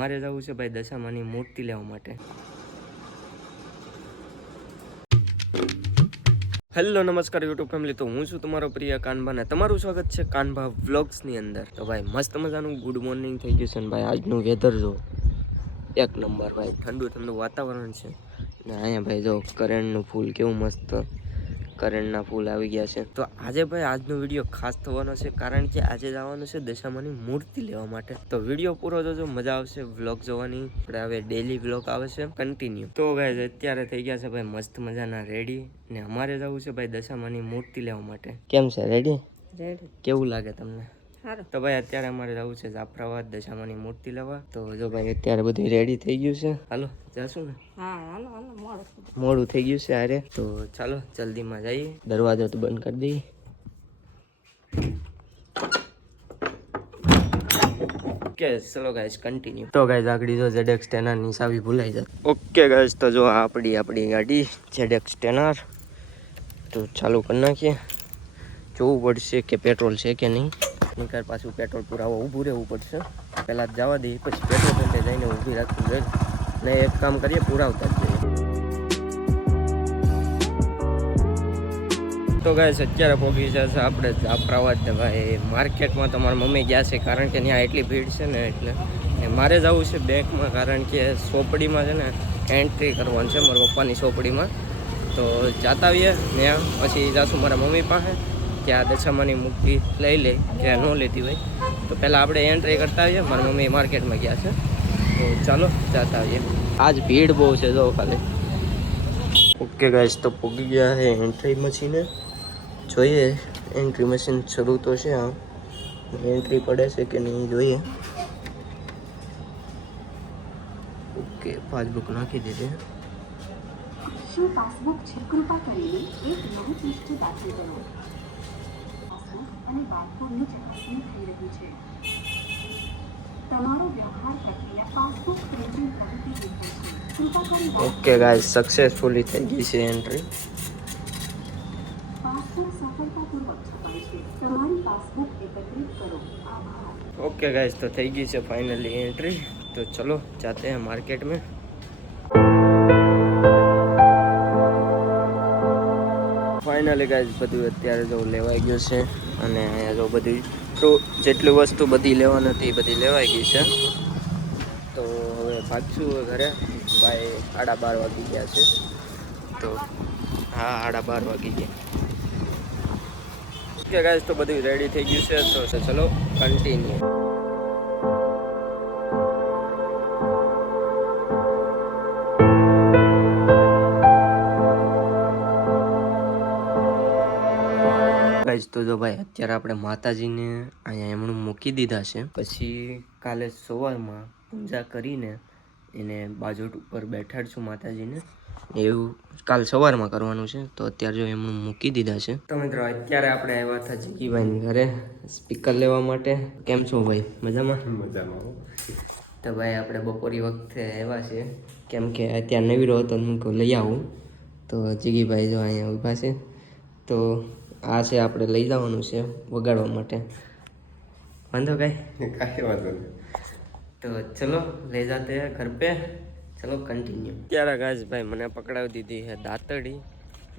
અમારે જવું છે ભાઈ દશામાની મૂર્તિ લેવા માટે. હેલો નમસ્કાર યુટ્યુબ ફેમિલી, તો હું છું તમારો પ્રિય કાનભા ને તમારું સ્વાગત છે કાનભા વ્લોગ્સની અંદર. તો ભાઈ મસ્ત મજાનું ગુડ મોર્નિંગ થઈ ગયું છે ને ભાઈ આજનું વેધર જો એક નંબર ભાઈ, ઠંડુ ઠંડુ વાતાવરણ છે ને અહીંયા ભાઈ જો કરેણનું ફૂલ કેવું મસ્ત કરેણના ફૂલ આવી ગયા છે. તો આજે ભાઈ આજનો વિડીયો ખાસ થવાનો છે કારણ કે આજે જવાનું છે દશામાની મૂર્તિ લેવા માટે. તો વિડીયો પૂરો જોજો, મજા આવશે વ્લોગ જોવાની. આપણે હવે ડેલી વ્લોગ આવે છે કન્ટિન્યુ. તો ગાઈઝ અત્યારે થઈ ગયા છે ભાઈ મસ્ત મજાના રેડી ને અમારે જવું છે ભાઈ દશામાની મૂર્તિ લેવા માટે. કેમ છે? રેડી? કેવું લાગે તમને? તો ભાઈ અત્યારે અમારે જવું છે જાફરાબાદ દશામાની મૂર્તિ લેવા. તો જો ભાઈ અત્યારે બધું રેડી થઈ ગયું છે, હાલો જશું ને. મોડું થઈ ગયું છે અરે, તો ચાલો જલ્દીમાં જઈએ. દરવાજો તો બંધ કરી દઈએ. ઓકે ચલો ગાઈસ કન્ટિન્યુ. તો ગાઈસ આગળ જો ZX ટેનર ની ચાવી ભૂલાઈ જાય. ઓકે ગાઈસ તો જો આપણી ગાડી ZX ટેનર તો ચાલુ કરી નાખીએ. જોવું પડશે કે પેટ્રોલ છે કે નહીં. નીકળ પાછું પેટ્રોલ પુરાવા ઊભું રહેવું પડશે. પહેલાં જવા દઈએ પછી પેટ્રોલ પંપે જઈને ઊભી રાખવું જોઈએ ને એક કામ કરીએ પુરાવતા જ જઈએ. તો ગાઈસ અત્યારે પહોંચી જશે આપણે જાફરાબાદ ભાઈ માર્કેટમાં. તમારા મમ્મી ગયા છે કારણ કે ત્યાં એટલી ભીડ છે ને એટલે મારે જવું છે બેંકમાં કારણ કે સોપડીમાં છે ને એન્ટ્રી કરવાની છે મારા પપ્પાની સોપડીમાં. તો જાતા આવીએ ત્યાં પછી જાશું મારા મમ્મી પાસે, ત્યાં દશામાની મૂર્તિ લઈ લે કે ન લેતી હોય તો પહેલાં આપણે એન્ટ્રી કરતા આવીએ. મારા મમ્મી માર્કેટમાં ગયા છે તો ચાલો જાતા આવીએ. આજ ભીડ બહુ છે જો ખાલી. ઓકે ગાઈસ તો પૂગી ગયા છે એન્ટ્રી મશીને. જોઈએ એન્ટ્રી મશીન શરૂ તો છે, હા એન્ટ્રી પડે છે કે નહીં જોઈએ. ઓકે પાસબુક નાખી દીધી. શું પાસબુક છે? કૃપા કરીને એક નવું પૃષ્ઠ દાખલ કરો. પાસબુક અને બાંધકામની ચકાસણી થઈ રહી છે. તમારો વ્યવહાર પ્રક્રિયા પાસબુક પ્રિન્ટિંગ પ્રગતિ દેખાય છે. કૃપા કરી ઓકે ગાઈસ સક્સેસફુલી થઈ ગઈ છે એન્ટ્રી. પાસબુક સફળતાપૂર્વક છપાઈ છે. તમારી પાસબુક એકત્રિત કરો. આભાર. ओके गाइस तो થઈ ગઈ છે ફાઇનલી एंट्री. तो चलो जाते हैं मार्केट में. ફાઇનલી ગાઈસ બધું અત્યારે જો લેવાઈ ગયું છે અને અહીંયા જો બધી તો જેટલી વસ્તુ બધી લેવાની હતી બધી લેવાઈ ગઈ છે. તો હવે ભાગશું ઘરે. ભાઈ 12:30 વાગી ગયા છે. તો હા 12:30 વાગી ગયા. ઓકે ગાઈસ તો બધું રેડી થઈ ગયું છે તો ચલો કન્ટિન્યુ. ગાઈસ તો જો ભાઈ અત્યારે આપણે માતાજીને અહીંયા એમનું મૂકી દીધા છે. પછી કાલે સવારમાં પૂજા કરીને એને બાજોટ ઉપર બેઠાડશું માતાજીને. એવું કાલ સવારમાં કરવાનું છે. તો અત્યારે જો એમનું મૂકી દીધા છે. તો મિત્રો અત્યારે આપણે આવ્યા હતા જીગીભાઈની ઘરે સ્પીકર લેવા માટે. કેમ છો ભાઈ? મજામાં? મજામાં. તો ભાઈ આપણે બપોરી વખતે આવ્યા છે કેમ કે અત્યારે નવીરો હતો હું કહું લઈ આવું. તો જીગીભાઈ જો અહીંયા ઊભા છે. તો આ છે આપણે લઈ જવાનું છે વગાડવા માટે. વાંધો કાંઈ વાંધો નહીં. તો ચલો લઈ જાતે हैं घर पे. ચલો કન્ટિન્યુ. ત્યારે ગાઈસ ભાઈ મને પકડાવી દીધી છે દાંતડી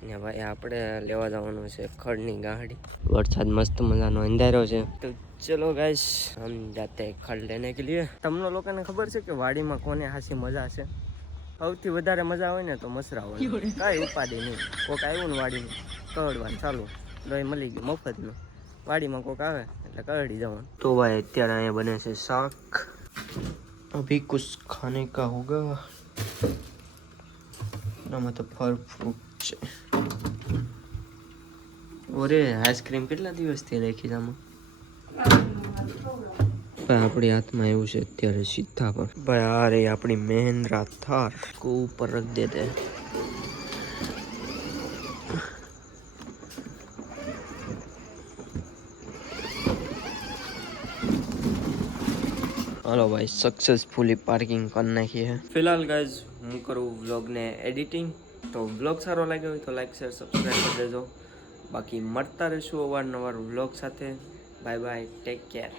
ને ભાઈ આપણે લેવા જવાનું છે ખડની ગાડી. વરસાદ મસ્ત મજાનો અંધારો છે. તો ચલો ગાઈસ હમ જાતે ખડ લેને કે लिए. તમને લોકોને ખબર છે કે વાડીમાં કોને હાસી મજા છે? સૌથી વધારે મજા હોય ને તો મસરા હોય. કાંઈ ઉપાડી નહીં. કોક આવ્યું ને વાડીમાં કરડવાનું ચાલુ લોહી મળી ગયું મફતનું. વાડીમાં કોક આવે એટલે કરડી જવાનું. તો ભાઈ અત્યારે અહીંયા બને છે શાક. अभी कुछ खाने का होगा ना, मतलब फल फ्रूट છે. ઓરે આઈસ્ક્રીમ કેટલા દિવસથી રાખી જામાં ભાઈ. આપણી હાથમાં એવું છે અત્યારે સીતાફળ ભાઈ. આ રહી આપણી મહિન્દ્રા થાર. को ऊपर रख देते हैं. हेलो भाई सक्सेसफुली पार्किंग कर नाखी है. फिलहाल गाइज હું કરું વ્લોગને એડિટિંગ. તો વ્લોગ સારો લાગ્યો હોય તો લાઈક શેર સબસ્ક્રાઈબ કરી દેજો. બાકી મળતા રહીશું અવારનવાર વ્લોગ સાથે. Bye bye, take care.